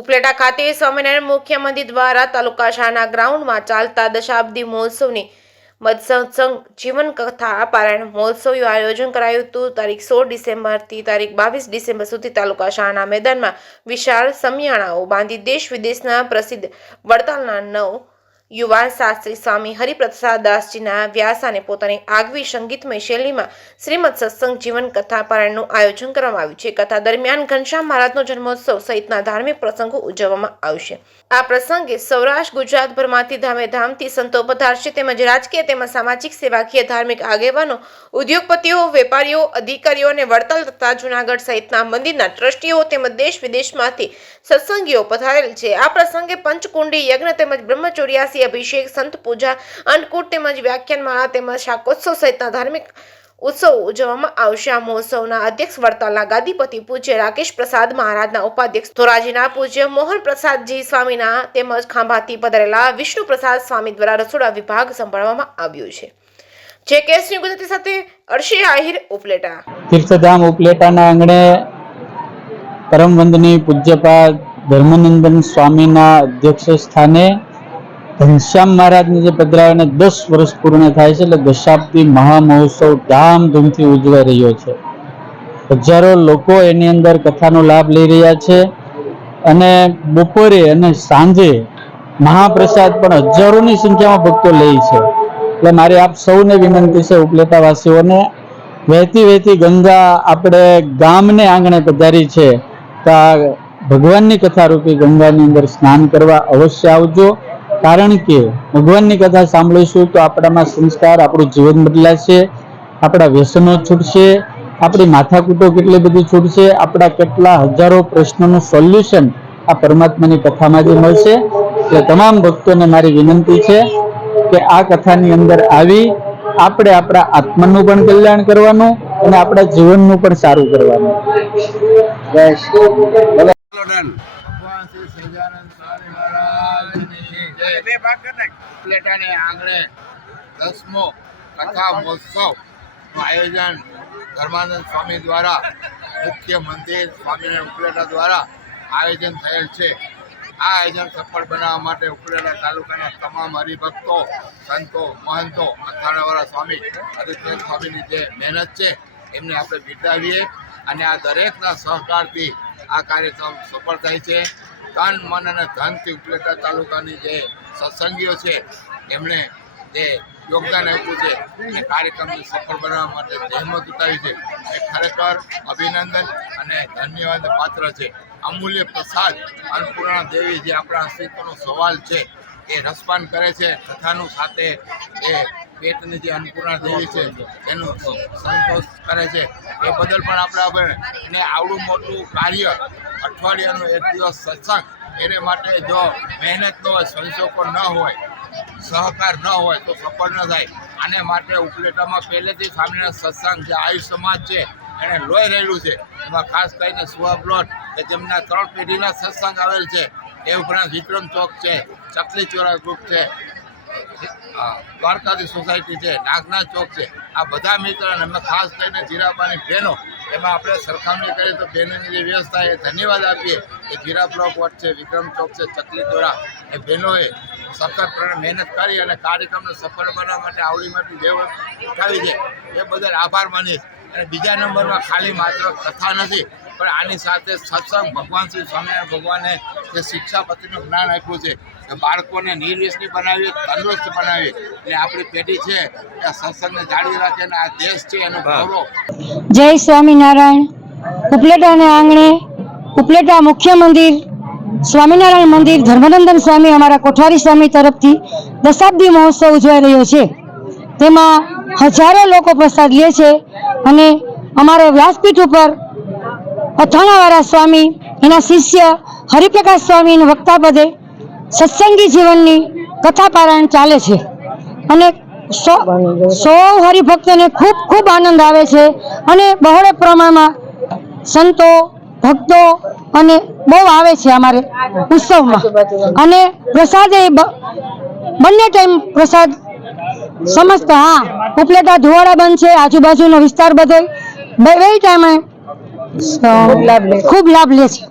ઉપલેટા ખાતે સ્વામિનારાયણ મુખ્ય મંદિર દ્વારા તાલુકા શાળાના ગ્રાઉન્ડમાં ચાલતા દશાબ્દી મહોત્સવની મધસત્સંગ જીવન કથા પારાયણ મહોત્સવનું આયોજન કરાયું હતું। તારીખ 16 ડિસેમ્બરથી તારીખ 22 ડિસેમ્બર સુધી તાલુકા શાળાના મેદાનમાં વિશાળ સમિયાણાઓ બાંધી દેશ વિદેશના પ્રસિદ્ધ વડતાલના 9 યુવાન શાસ્ત્રી સ્વામી હરિપ્રસાદ દાસજીના વ્યાસાને પોતાની આગવી સંગીતમય શૈલીમાં શ્રીમદ સત્સંગ જીવન કથા પારાયણનું આયોજન કરવામાં આવ્યું છે। કથા દરમિયાન ઘનશ્યામ મહારાજનો જન્મોત્સવ સહિતના ધાર્મિક પ્રસંગો ઉજવવામાં આવશે। આ પ્રસંગે સૌરાષ્ટ્ર ગુજરાતભરમાંથી ધામેધામથી સંતો પધારશે તેમજ રાજકીય તેમજ સામાજિક સેવાકીય ધાર્મિક આગેવાનો ઉદ્યોગપતિઓ વેપારીઓ અધિકારીઓ અને વડતાલ તથા જૂનાગઢ સહિતના મંદિરના ટ્રસ્ટીઓ તેમજ દેશ વિદેશમાંથી સત્સંગીઓ પધારેલ છે। આ પ્રસંગે પંચકુંડી યજ્ઞ તેમજ બ્રહ્મચર્યાસી અભિષેક સંત પૂજા અન્નકૂટ તેમજ વ્યાખ્યાનમાળા તેમજ શાકોત્સવ સહિતના ધાર્મિક ઉત્સવ ઉજવવામાં આવશે। આ મહોત્સવના અધ્યક્ષ વડતાલના ગાદીપતિ પૂજ્ય રાકેશ પ્રસાદ મહારાજના ઉપાધ્યક્ષ ધોરાજીના પૂજ્ય મોહન પ્રસાદજી સ્વામીના તેમજ ખાંભાથી પધારેલા વિષ્ણુ પ્રસાદ સ્વામી દ્વારા રસોડા વિભાગ સંભાળવામાં આવ્યો છે। જે કેસની ગુજરાતી સાથે અર્શી આહિર ઉપલેટા તીર્થધામ ઉપલેટાના આંગણે પરમ વંદનીય પૂજ્યપાદ ધર્મનંદન સ્વામીના અધ્યક્ષ સ્થાને ઘનશ્યામ મહારાજને જે પધરાવીને 10 વર્ષ પૂર્ણ થાય છે, એટલે દશાબ્દી મહામહોત્સવ ધામધૂમથી ઉજવાઈ રહ્યો છે। હજારો લોકો એની અંદર કથાનો લાભ લઈ રહ્યા છે અને બપોરે અને સાંજે મહાપ્રસાદ પણ હજારોની સંખ્યામાં ભક્તો લે છે। એટલે મારી આપ સૌને વિનંતી છે, ઉપલેટાવાસીઓને, વહેતી ગંગા આપણે ગામને આંગણે પધારી છે, તો આ ભગવાનની કથા રૂપી ગંગાની અંદર સ્નાન કરવા અવશ્ય આવજો। કારણ કે ભગવાનની કથા સાંભળીશું તો આપણામાં સંસ્કાર, આપણું જીવન બદલાશે, આપણા વ્યસનો છૂટશે, આપણી માથાકૂટો કેટલી બધી છૂટશે, આપણા કેટલા હજારો પ્રશ્નોનું સોલ્યુશન આ પરમાત્માની કથામાંથી મળશે। એટલે તમામ ભક્તોને મારી વિનંતી છે કે આ કથાની અંદર આવી આપણે આપણા આત્માનું પણ કલ્યાણ કરવાનું અને આપણા જીવનનું પણ સારું કરવાનું। ઉપલેટાને આંગણે 10મો કથા મહોત્સવનું આયોજન ધર્માનંદ સ્વામી દ્વારા મુખ્ય મંદિર સ્વામિનારાયણ ઉપલેટા દ્વારા આયોજન થયેલ છે। આ આયોજન સફળ બનાવવા માટે ઉપલેટા તાલુકાના તમામ હરિભક્તો, સંતો, મહંતો, અથાણાવાળા સ્વામી હરિપ્રસાદ સ્વામીની જે મહેનત છે એમને આપણે બિરદાવીએ અને આ દરેકના સહકારથી આ કાર્યક્રમ સફળ થાય છે। તન, મન અને ધનથી ઉપલેટા તાલુકાની જે સત્સંગીઓ છે એમણે જે યોગદાન આપ્યું છે અને કાર્યક્રમને સફળ બનાવવા માટે જહેમત ઉઠાવી છે એ ખરેખર અભિનંદન અને ધન્યવાદ પાત્ર છે। અમૂલ્ય પ્રસાદ અન્નપૂર્ણા દેવી જે આપણા અસ્તિત્વનો સવાલ છે એ રસપાન કરે છે કથાનું, સાથે એ પેટની જે અન્નપૂર્ણા દેવી છે એનું સંતોષ કરે છે, એ બદલ પણ આપણે એને આવડું મોટું કાર્ય, અઠવાડિયાનો એક દિવસ સત્સંગ, એને માટે જો મહેનત ન હોય, સંશોધન ન હોય, સહકાર ન હોય તો સફળ ન થાય। આને માટે ઉપલેટામાં પહેલેથી સ્વામિનારાયણ સત્સંગ જે આયુષ સમાજ છે એને લોહી રહેલું છે। એમાં ખાસ કરીને સુવા પ્લોટ કે જેમના 3 પેઢીના સત્સંગ આવેલ છે, એ ઉપરાંત વિક્રમ ચોક છે, ચકલી ચોરા ગ્રુપ છે, દ્વારકાધી સોસાયટી છે, નાગનાથ ચોક છે, આ બધા મિત્ર અને અમે ખાસ કરીને જીરાબાની બહેનો, એમાં આપણે સરખામણી કરીએ તો બહેનોની જે વ્યવસ્થા એ ધન્યવાદ આપીએ કે જીરા બ્લોક વોટ છે, વિક્રમ ચોક છે, ચકલી ચોરા, એ બહેનોએ સખત મહેનત કરી અને કાર્યક્રમને સફળ બનાવવા માટે આવડી મોટી વ્યવસ્થા ઉઠાવી છે, એ બદલ આભાર માનીશ। અને બીજા નંબરમાં ખાલી માત્ર કથા નથી પણ આની સાથે સત્સંગ, ભગવાન શ્રી સ્વામિનારાયણ ભગવાને જે શિક્ષાપતિનું જ્ઞાન આપ્યું છે કે બાળકોને નિર્વ્યસની બનાવીએ, તંદુરસ્ત બનાવીએ, એટલે આપણી પેઢી છે એ સત્સંગને જાળવી રાખે અને આ દેશ છે એનો ગૌરવ। જય સ્વામિનારાયણ। ઉપલેટાના આંગણે ઉપલેટા મુખ્ય મંદિર સ્વામિનારાયણ મંદિર ધર્મનંદન સ્વામી અમારા કોઠારી સ્વામી તરફથી દશાબ્દી મહોત્સવ ઉજવાઈ રહ્યો છે। તેમાં હજારો લોકો પ્રસાદ લે છે અને અમારે વ્યાસપીઠ ઉપર અથાણાવાળા સ્વામી, એના શિષ્ય હરિપ્રકાશ સ્વામીના વક્તાપદે સત્સંગી જીવનની કથા પારાયણ ચાલે છે અને સૌ હરિભક્તોને ખૂબ આનંદ આવે છે અને બહોળા પ્રમાણમાં સંતો, ભક્તો અને બહુ આવે છે અમારે ઉત્સવમાં। અને પ્રસાદ એ બંને ટાઈમ પ્રસાદ સમસ્ત, હા, ઉપલેટા ધુવાડા બંધ છે, આજુબાજુનો વિસ્તાર બધો બે ટાઈમે ખૂબ લાભ લે છે।